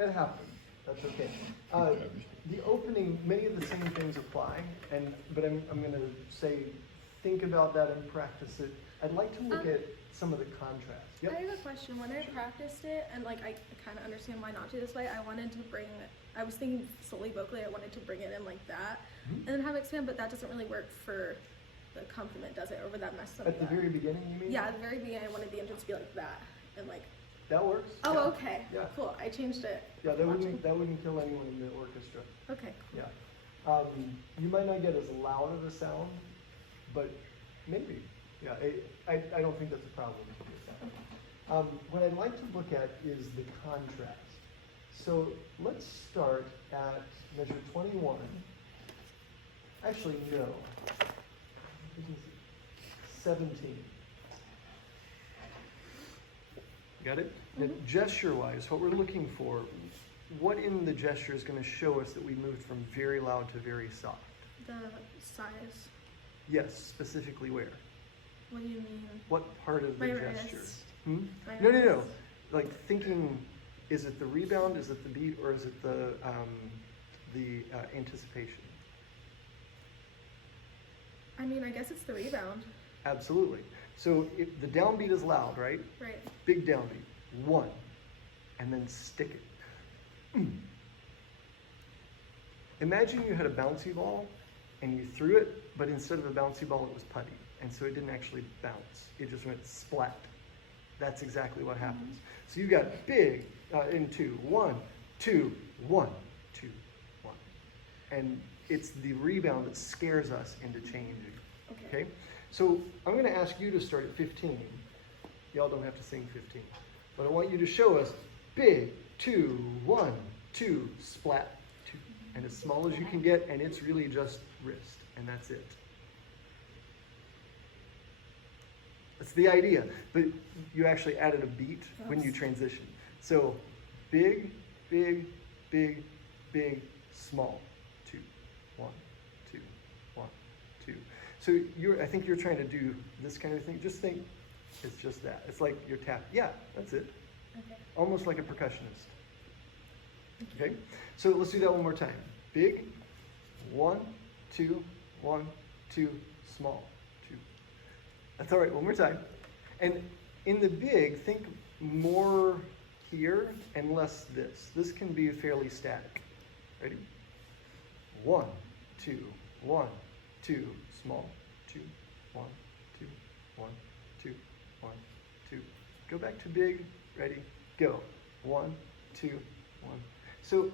It happens. That's okay. The opening, many of the same things apply, but I'm going to say, think about that and practice it. I'd like to look at some of the contrast. Yep. I have a question. When I practiced it, and like I kind of understand why not do this way, I was thinking solely vocally, I wanted to bring it in like that, and then have it expand, but that doesn't really work for the accompaniment, does it? Or would that mess something At the very beginning, you mean? Yeah, at the very beginning, I wanted the entrance to be like that, and like. That works. Oh, yeah. okay. Yeah. Cool. I changed it. Yeah, that wouldn't kill anyone in the orchestra. Okay. Cool. Yeah. You might not get as loud of a sound, but maybe. Yeah, I don't think that's a problem. What I'd like to look at is the contrast. So let's start at measure 21. Actually, no. 17. Got it? Now, gesture-wise, what we're looking for, what in the gesture is going to show us that we moved from very loud to very soft? The size. Yes, specifically where? What do you mean? What part of the My gesture? wrist. No. Wrist. Like thinking, is it the rebound, is it the beat, or is it the anticipation? I mean, I guess it's the rebound. Absolutely. So the downbeat is loud, right? Right. Big downbeat. 1. And then stick it. Imagine you had a bouncy ball and you threw it, but instead of a bouncy ball, it was putty. And so it didn't actually bounce. It just went splat. That's exactly what happens. So you got big in 2, 1, 2, 1, 2, 1. And it's the rebound that scares us into changing. Okay? So I'm going to ask you to start at 15. Y'all don't have to sing 15. But I want you to show us big, 2, 1, 2, splat, 2. And as small as you can get, and it's really just wrist, and that's it. That's the idea. But you actually added a beat when you transition. So big, big, big, big, small. 2, 1, 2, 1, 2. So I think you're trying to do this kind of thing. Just think it's just that. It's like you're tapping. Yeah, that's it. Okay. Almost like a percussionist. Okay? So let's do that one more time. Big, 1, 2, 1, 2, small, 2. That's all right, one more time. And in the big, think more here and less this. This can be fairly static. Ready? 1, 2, 1, 2, small, 2, 1, 2, 1, 2, 1, 2. Go back to big, ready, go. 1, 2, 1. So,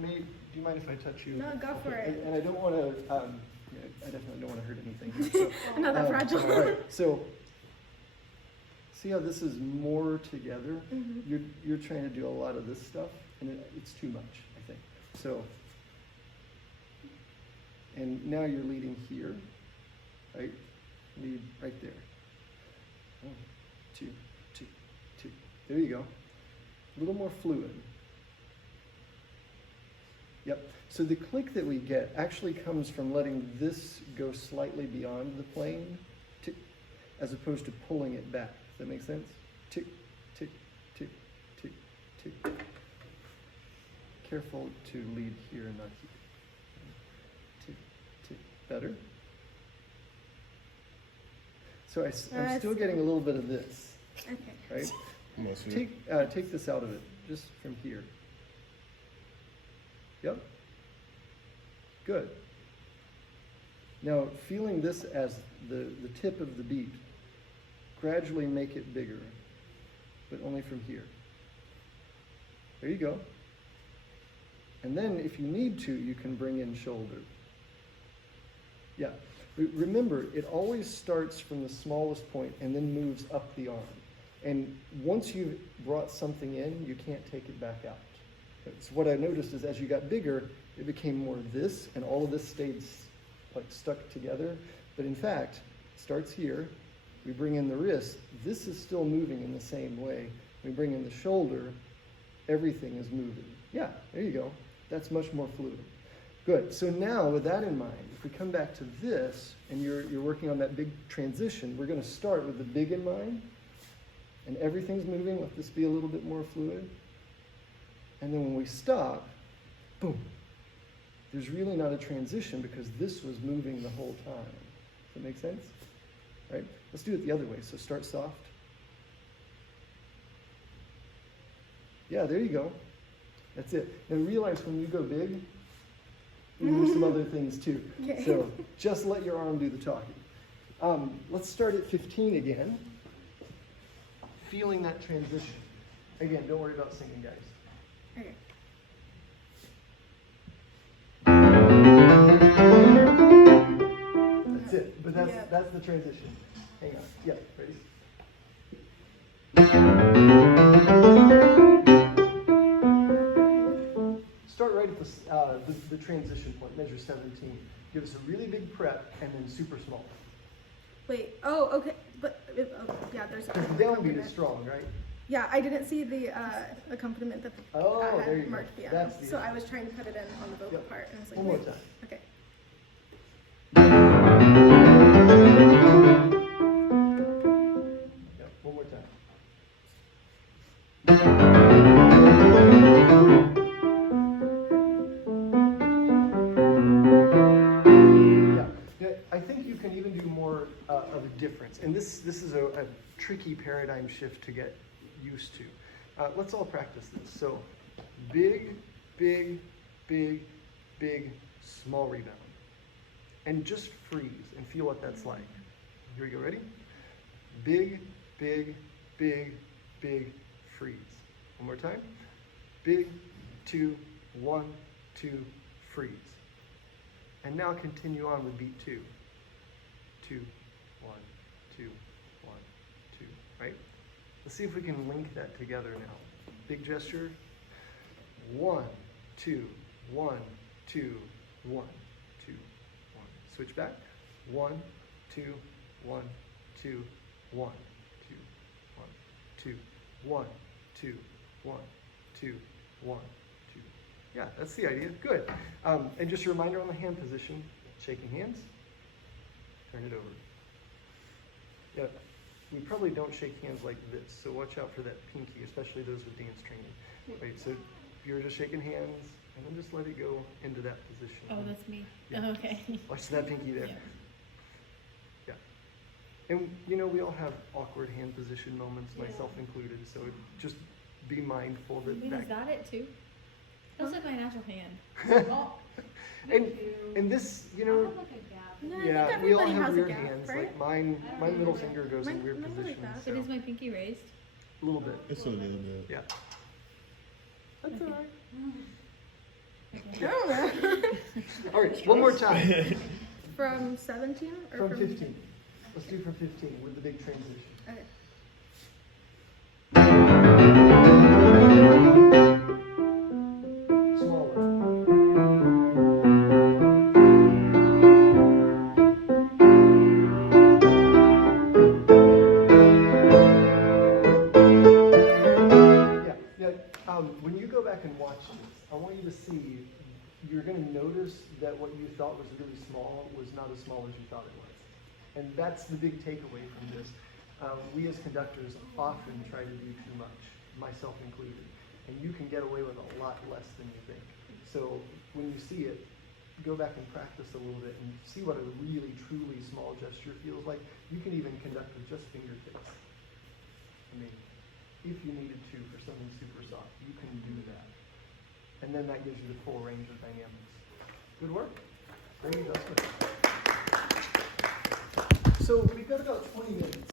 do you mind if I touch you? No, go for it. And I don't want to, I definitely don't want to hurt anything. So, Not that fragile. All right, so, see how this is more together? Mm-hmm. You're trying to do a lot of this stuff, and it's too much, I think. So, and now you're leading here, right? Lead right there. 1, 2, 2, 2. There you go. A little more fluid. Yep. So the click that we get actually comes from letting this go slightly beyond the plane, tick, as opposed to pulling it back. Does that make sense? Tick, tick, tick, tick, tick. Careful to lead here and not here. Tick, tick. Better? So I'm still getting a little bit of this. Okay. Right? Take this out of it, just from here. Yep. Good. Now, feeling this as the tip of the beat, gradually make it bigger, but only from here. There you go. And then, if you need to, you can bring in shoulder. Yeah. Remember, it always starts from the smallest point and then moves up the arm. And once you've brought something in, you can't take it back out. So what I noticed is as you got bigger, it became more this, and all of this stayed like stuck together. But in fact, it starts here. We bring in the wrist. This is still moving in the same way. We bring in the shoulder. Everything is moving. Yeah, there you go. That's much more fluid. Good. So now, with that in mind, if we come back to this, and you're working on that big transition, we're going to start with the big in mind, and everything's moving. Let this be a little bit more fluid. And then when we stop, boom. There's really not a transition because this was moving the whole time. Does that make sense? Right? Let's do it the other way. So start soft. Yeah, there you go. That's it. And realize when you go big, there's some other things too. Okay. So just let your arm do the talking. Let's start at 15 again. Feeling that transition. Again, don't worry about singing, guys. Okay. That's it. But that's the transition. Hang on. Yeah, ready? Start right at the transition point, measure 17. Give us a really big prep and then super small. Wait. Oh, okay. But yeah, there's. Because the downbeat is strong, right? Yeah, I didn't see the accompaniment that Oh, I there you had go. marked piano. That's the So I was trying to put it in on the vocal Yep. part, and I was like, One more wait. time. Okay. Yeah, one more time. Yeah, I think you can even do more of a difference. And this is a tricky paradigm shift to get used to. Let's all practice this. So big, big, big, big, small rebound. And just freeze and feel what that's like. Here we go, ready? Big, big, big, big, freeze. One more time. Big, 2, 1, 2, freeze. And now continue on with beat 2. 2, 1, 2, 1, 2, right? Let's see if we can link that together now. Big gesture. 1, 2, 1, 2, 1, 2, 1. Switch back. 1, 2, 1, 2, 1, 2, 1, 2, 1, 2, 1, 2, 1, 2. Yeah, that's the idea. Good. And just a reminder on the hand position, shaking hands, turn it over. Yeah, we probably don't shake hands like this, so watch out for that pinky, especially those with dance training. Right, so you're just shaking hands, and then just let it go into that position. Oh, that's me. Yeah. Oh, okay. Watch that pinky there. Yeah. Yeah. And we all have awkward hand position moments, myself included, so just be mindful that Wait, that is that it too? That's like my natural hand. Oh, and this, I have like a gap. No, I yeah, think we all everybody have has a weird gap, hands. right? Like mine, I don't my know. middle finger goes in Mine- weird mine's like positions. that. So But is my pinky raised? a little bit. It's a little bit. Yeah. That's Okay. all right. I don't know. All right, one more time. From 17 or From 15. Let's do from 15 with the big transition. Okay. Smaller. Yeah. When you go back and watch this, I want you to see, you're going to notice that what you thought was really small was not as small as you thought it was. And that's the big takeaway from this. We as conductors often try to do too much, myself included. And you can get away with a lot less than you think. So when you see it, go back and practice a little bit and see what a really, truly small gesture feels like. You can even conduct with just fingertips. I mean, if you needed to for something super soft, you can do that. And then that gives you the full range of dynamics. Good work. Great adjustment. So we've got about 20 minutes.